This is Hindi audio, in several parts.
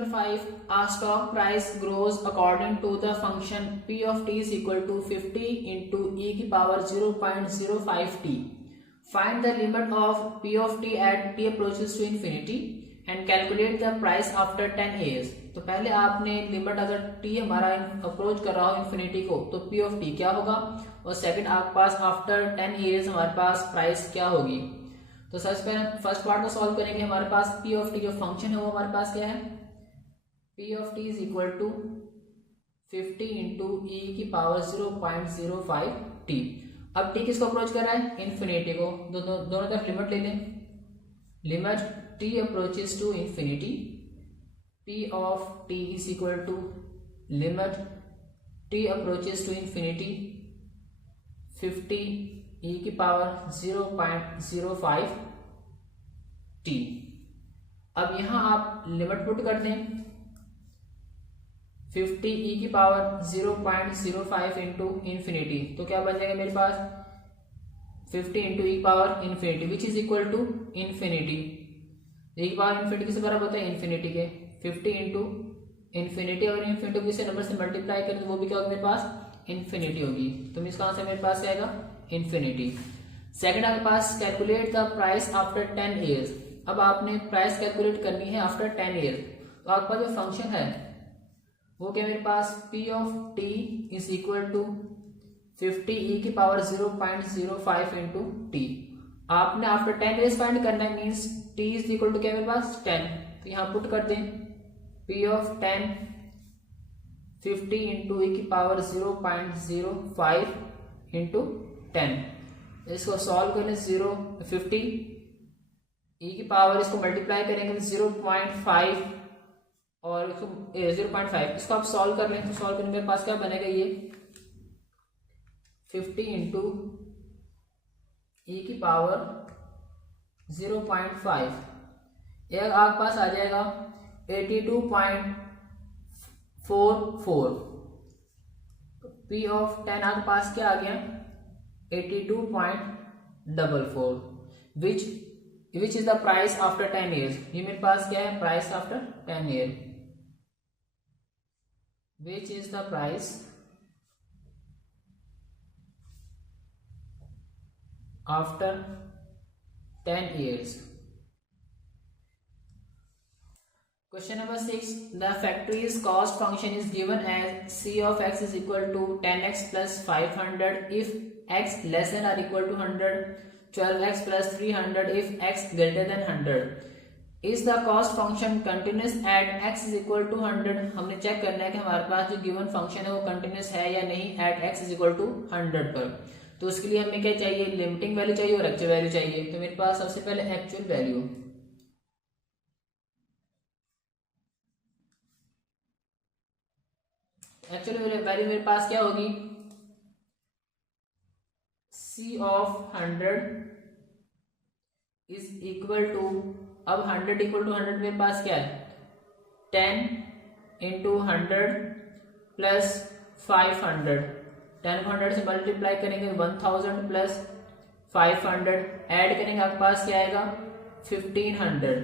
number 5. A stock price grows according to the function p of t is equal to 50 into e की power 0.05t. Find the limit of p of t at t approaches to infinity and calculate the price after 10 years. तो पहले आपने लिमिट अगर t हमारा अप्रोच कर रहा हो इन्फिनिटी को तो p of t क्या होगा, और सेकंड आपके पास आफ्टर 10 years हमारे पास प्राइस क्या होगी. तो सबसे पहले फर्स्ट पार्ट को सॉल्व करेंगे. हमारे पास p ऑफ t जो फंक्शन है वो हमारे पास क्या है, p of t is equal to 50 into e की पावर 0.05 t. अब t किसको अप्रोच कर रहा है, इन्फिनिटी को. दोनों तरफ लिमिट ले लें. Limit t approaches to infinity, p of t is equal to limit t approaches to infinity 50 e की पावर 0.05 t. अब यहां आप लिमिट पुट कर दें 50 e की पावर 0.05 इंटू इन्फिनिटी. तो क्या बन जाएगा मेरे पास 50 इंटू ई की power infinity which is equal to infinity. E की पावर इन्फिनिटी किससे बराबर होता है, इन्फिनिटी के. 50 इंटू इन्फिनिटी और इन्फिनिटी किसी नंबर से मल्टीप्लाई करें तो वो भी क्या होगा मेरे पास, इन्फिनिटी होगी. तो इसका आंसर मेरे पास क्या आएगा, इन्फिनिटी. सेकंड आपके पास calculate the price after 10 years. अब आपने प्राइस कैलकुलेट करनी है आफ्टर 10 years. तो आपका जो फंक्शन है वो क्या मेरे पास p of t is equal to 50 e की पावर 0.05 इंटू टी. आपने आफ्टर 10 years फाइंड करना है, means t is equal to क्या मेरे पास 10. तो यहाँ पुट कर दें p ऑफ 10 50 इंटू e की पावर 0.05 इंटू 10. इसको सॉल्व करें 50 e की पावर इसको मल्टीप्लाई करेंगे 0.5 और 0.5 इसको आप सॉल्व कर लें. तो सॉल्व करने मेरे पास क्या बनेगा, ये 50 इंटू ई की पावर 0.5 यह आपके पास आ जाएगा 82.44. p ऑफ 10 आपके पास क्या आ गया 82.44 which is the price after 10 years. ये मेरे पास क्या है, price after 10 years. Which is the price after 10 years. Question number 6. The factory's cost function is given as c of x is equal to 10x plus 500 if x less than or equal to 100, 12x plus 300 if x greater than 100. Is the cost function continuous at x is equal to 100. हमने चेक करना है कि हमारे पास जो गिवन फंक्शन है वो कंटिन्यूस है या नहीं at x is equal to 100 पर. तो उसके लिए हमें क्या चाहिए, लिमिटिंग वैल्यू चाहिए और एक्चुअल वैल्यू चाहिए. तो मेरे पास सबसे पहले एक्चुअल वैल्यू. एक्चुअल वैल्यू मेरे पास क्या होगी, c of 100 is equal to, अब 100 इक्वल टू 100 मेरे पास क्या है 10 इंटू 100 प्लस 500. 10 को 100 से मल्टीप्लाई करेंगे 1000 प्लस 500 ऐड करेंगे आपके पास क्या आएगा 1500.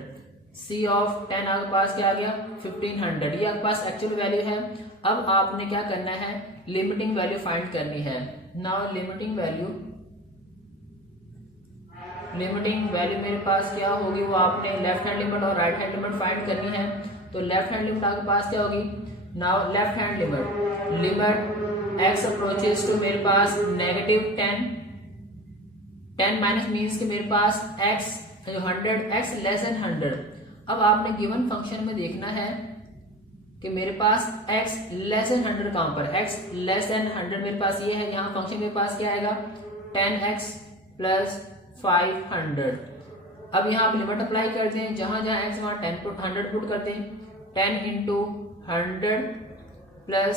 c ऑफ 10 आपके पास क्या आ गया 1500. ये आपके पास एक्चुअल वैल्यू है. अब आपने क्या करना है, लिमिटिंग वैल्यू फाइंड करनी है. नाउ लिमिटिंग वैल्यू मेरे पास क्या होगी, वो आपने लेफ्ट हैंड लिमिट और राइट हैंड लिमिट फाइंड करनी है. तो लेफ्ट हैंड लिमिट आपके पास क्या होगी, now left hand limit x approaches to मेरे पास नेगेटिव 10 माइनस मीन्स कि मेरे पास x 100 x लेस देन 100. अब आपने गिवन फंक्शन में देखना है कि मेरे पास x लेस देन 100 कहां पर, x लेस देन 100 मेरे पास ये है. यहाँ फंक्शन मेरे पास क्या आएगा 10x प्लस 500. अब यहाँ आप लिमिट अप्लाई कर दें, जहां जहां x वहां 100 पुट कर दें. 10 इंटू 100 प्लस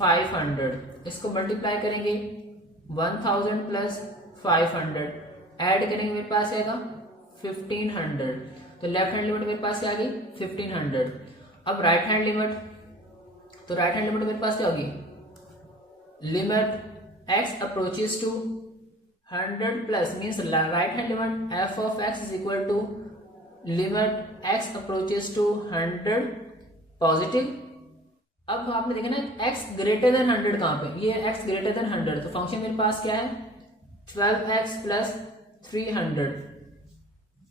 500 इसको मल्टीप्लाई करेंगे 1000 प्लस 500 ऐड करेंगे मेरे पास आएगा 1500. तो लेफ्ट हैंड लिमिट मेरे पास क्या आ गई 1500. अब राइट हैंड लिमिट, तो राइट हैंड लिमिट मेरे पास क्या होगी, limit x approaches to 100 plus means right hand limit f of x is equal to limit x approaches to 100 positive. अब आपने देखा ना x ग्रेटर देन 100 कहाँ पे, ये x ग्रेटर देन 100, तो फंक्शन मेरे पास क्या है 12x प्लस 300।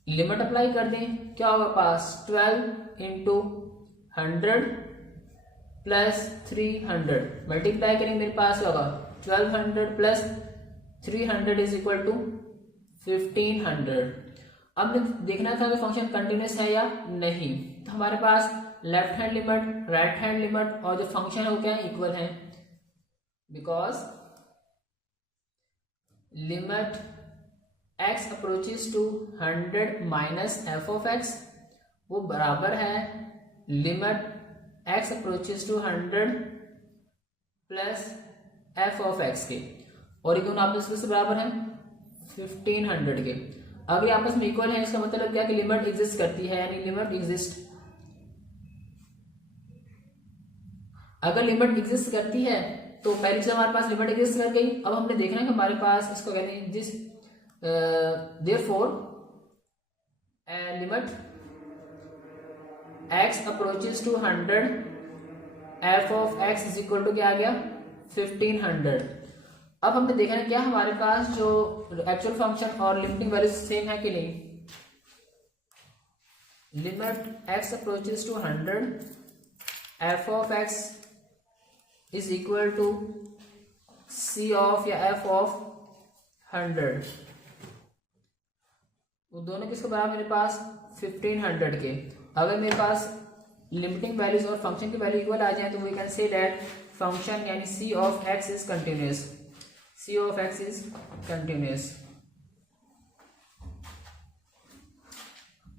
लिमिट अप्लाई कर दें, क्या होगा पास 12 इंटू 100 प्लस 300, मल्टीप्लाई करेंगे मेरे पास क्या होगा 1200 प्लस 300 इज इक्वल टू 1500। अब देखना था कि फंक्शन कंटिन्यूस है या नहीं, तो हमारे पास left hand limit right hand limit और जो फंक्शन है वो क्या है इक्वल है, because limit x approaches to 100 minus f of x वो बराबर है limit x approaches to 100 plus f of x के, और ये दोनों आपस में बराबर है 1500 के। अगर आपस में इक्वल है इसका मतलब क्या कि लिमिट एग्जिस्ट करती है, यानी लिमिट एग्जिस्ट, अगर लिमिट एग्जिस्ट करती है तो पहले से हमारे पास लिमिट एग्जिस्ट कर गई। अब हमने देखना है कि हमारे पास इसको कहते हैं जिस therefore limit x approaches to 100 F of x is equal to क्या आ गया 1500। अब हमने देखा है क्या हमारे पास जो एक्चुअल फंक्शन और लिमिटिंग वैल्यू सेम है कि नहीं। Limit x approaches to 100 F of x is equal to c of या f ऑफ 100, वो दोनों किसके बराबर मेरे पास 1500 के। अगर मेरे पास लिमिटिंग वैल्यूज और फंक्शन की वैल्यू इक्वल आ जाए तो we can say that function यानी c of x is continuous, c of x is continuous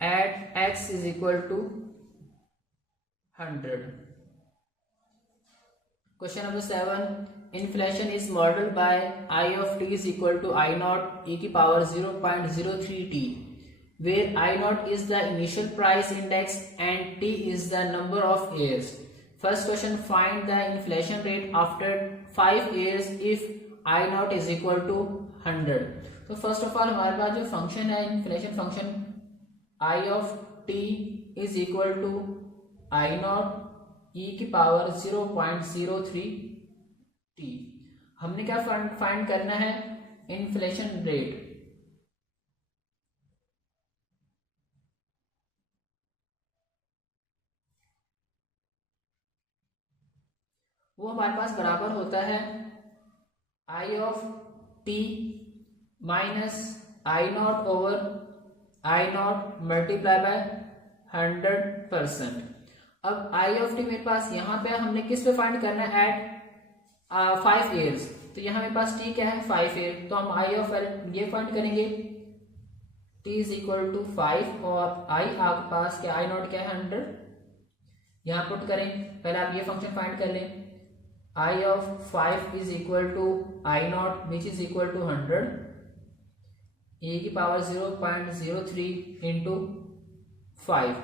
at x is equal to 100। Question number 7. Inflation is modeled by I of t is equal to I naught e की power 0.03t, where I naught is the initial price index and t is the number of years. First question, find the inflation rate after 5 years if I naught is equal to 100. तो first of all हमारे पास जो function है inflation function I of t is equal to I naught e की पावर 0.03 t। हमने क्या फाइंड करना है इन्फ्लेशन रेट। वो हमारे पास बराबर होता है I of T minus I naught over I naught multiply by 100%। अब आई ऑफ टी मेरे पास यहाँ पे हमने किस पे फाइंड करना है एट 5 ईयर्स, तो यहाँ मेरे पास टी क्या है 5 ईयर, तो हम आई ऑफ ये फाइंड करेंगे टी इज इक्वल टू 5 और आई आपके पास क्या आई नॉट क्या है 100, यहाँ पुट करें। पहले आप ये फंक्शन फाइंड कर लें, I of 5 is equal to I naught which is equal to 100 e की पावर 0.03 इंटू 5।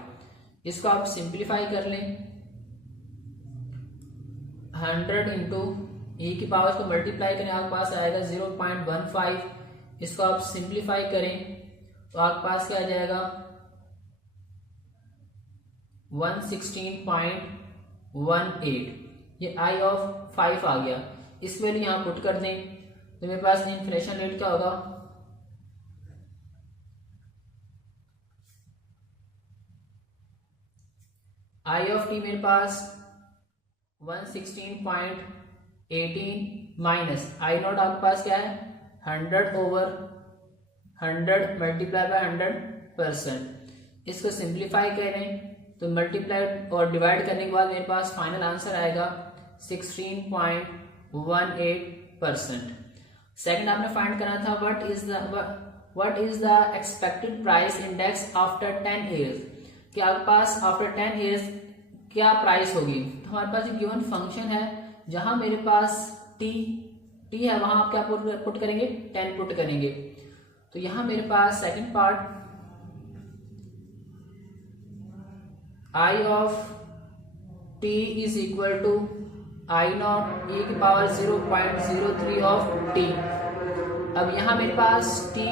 इसको आप सिंप्लीफाई कर लें, 100 इंटू ई की पावर को मल्टीप्लाई करें आपके पास आएगा 0.15। इसको आप सिंप्लीफाई करें तो आपके पास क्या आ जाएगा 116.18। ये आई ऑफ 5 आ गया, इस वैल्यू यहाँ पुट कर दें तो मेरे पास इन्फ्लेशन रेट क्या होगा आई ऑफ टी मेरे पास 116.18 माइनस आई नॉट आपके पास क्या है 100 ओवर 100 मल्टीप्लाई बाय 100%। इसको सिंप्लीफाई करें तो मल्टीप्लाई और डिवाइड करने के बाद मेरे पास फाइनल आंसर आएगा 16.18%। सेकंड आपने फाइंड करना था what is the expected price index after 10 years, कि आपके पास आफ्टर 10 इयर्स क्या प्राइस होगी। तो हमारे पास एक गिवन फंक्शन है जहां मेरे पास टी है, वहां आप क्या पुट करेंगे 10 पुट करेंगे। तो यहां मेरे पास second part I of T is equal to I naught e की पावर 0.03 ऑफ टी। अब यहां मेरे पास टी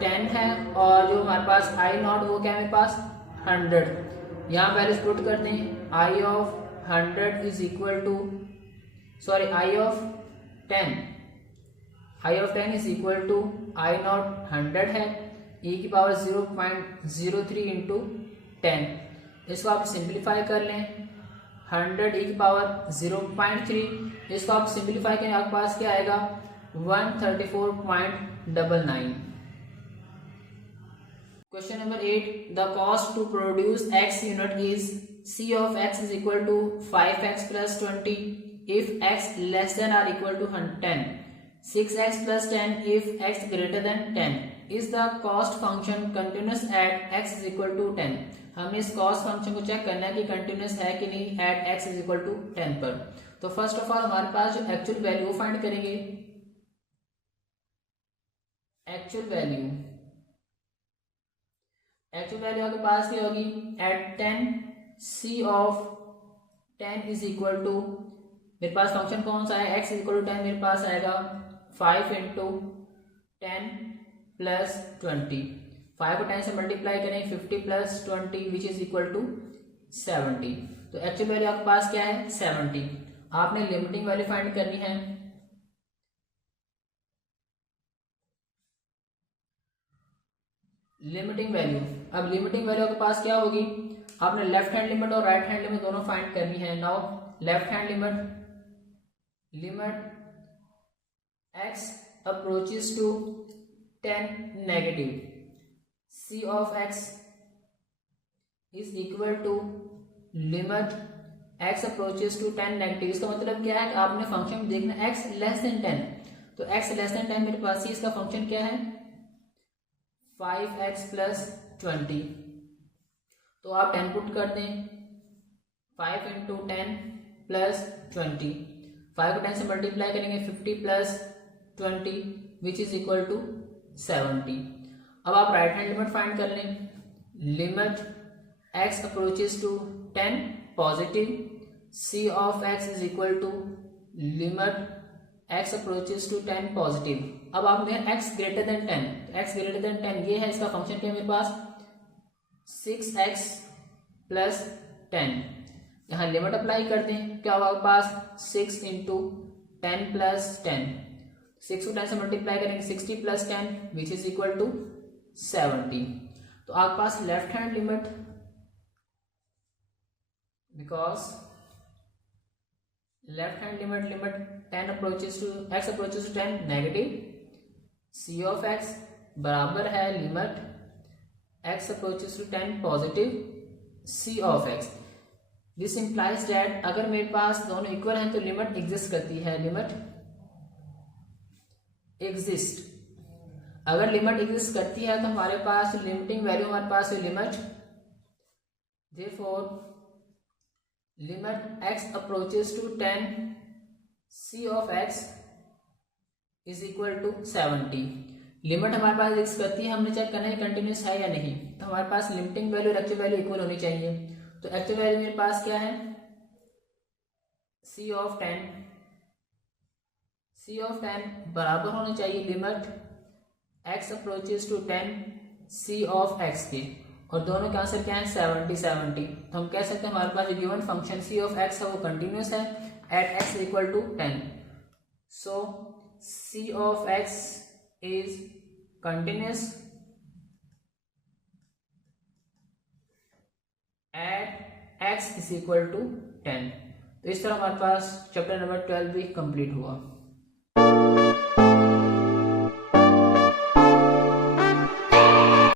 10 है और जो हमारे पास आई नॉट वो क्या है मेरे पास 100, यहाँ वैल्यूज पुट करते हैं। I of 100 is equal to, sorry I of 10, I of 10 is equal to I naught 100 है, e की पावर 0.03 इंटू 10। इसको आप सिंप्लीफाई कर लें, 100 e की पावर 0.3, इसको आप सिंप्लीफाई करें, आपके पास क्या आएगा 134.99। Question number 8, the cost to produce x unit is c of x is equal to 5x plus 20 if x less than or equal to 10, 6x plus 10 if x greater than 10, is the cost function continuous at x is equal to 10। हमें इस कॉस्ट फंक्शन को चेक करना है कि कंटिन्यूस है कि नहीं eight x is equal to 10 पर। तो फर्स्ट ऑफ ऑल हमारे पास जो एक्चुअल वैल्यू फाइंड करेंगे, एक्चुअल वैल्यू आपके पास क्या होगी at 10 c of 10 is equal to, मेरे पास फंक्शन कौन सा है x इज इक्वल टू 10, मेरे पास आएगा 5 इंटू 10 प्लस 20, 5 को 10 से मल्टीप्लाई करें 50 plus 20 which is equal to 70। तो एक्चुअल वैल्यू आपके पास क्या है 70। आपने लिमिटिंग वैल्यू फाइंड करनी है। लिमिटिंग वैल्यू, अब लिमिटिंग वैल्यू आपके पास क्या होगी, आपने लेफ्ट हैंड लिमिट और राइट हैंड लिमिट दोनों फाइंड करनी है। Now left hand limit, limit x approaches to 10 negative, c of x is equal to limit x approaches to 10 negative. इसका मतलब क्या है कि आपने फंक्शन देखना x लेस देन 10, तो x लेस देन 10 मेरे पास ही इसका फंक्शन क्या है 5x प्लस 20। तो आप 10 पुट कर दें, 5 इंटू 10 प्लस 20, 5 को 10 से मल्टीप्लाई करेंगे 50 plus 20 which is equal to 70। अब आप राइट हैंड लिमिट फाइंड कर लें, limit x approaches to 10 positive, c of x is equal to limit x approaches to 10 positive. अब आप में x ग्रेटर देन 10, तो x ग्रेटर देन 10 ये है, इसका फंक्शन क्या है मेरे पास 6x प्लस 10। यहाँ लिमिट अप्लाई करते हैं, क्या होगा आपके पास 6 इंटू 10 प्लस 10, 6 को 10 से मल्टीप्लाई करेंगे 60 plus 10 which is equal to 70। तो आपके पास left hand limit, because left hand limit, limit 10 approaches to x approaches to 10 negative, c of x बराबर है limit x approaches to 10 positive c of x। This implies that अगर मेरे पास दोनों इक्वल हैं तो लिमिट एग्जिस्ट करती है, लिमिट एग्जिस्ट। अगर लिमिट एग्जिस्ट करती है तो हमारे पास लिमिटिंग वैल्यू हमारे पास है limit, therefore limit x approaches to 10 c of x is equal to 70। Limit हमारे पास एग्जिस्ट करती है, हमने चेक करना है कंटिन्यूस है या नहीं, तो हमारे पास लिमिटिंग वैल्यू और एक्चुअल वैल्यू इक्वल होनी चाहिए। तो एक्चुअल वैल्यू मेरे पास क्या है c ऑफ 10, c ऑफ 10 बराबर होना चाहिए limit x approaches to 10 c of x के, और दोनों के आंसर क्या है 70 70। तो हम कह सकते हैं हमारे पास जो given function c of x है वो कंटिन्यूस है at x equal to 10। So c of x is continuous at x is equal to 10। तो इस तरह हमारे पास चैप्टर नंबर 12 भी कंप्लीट हुआ।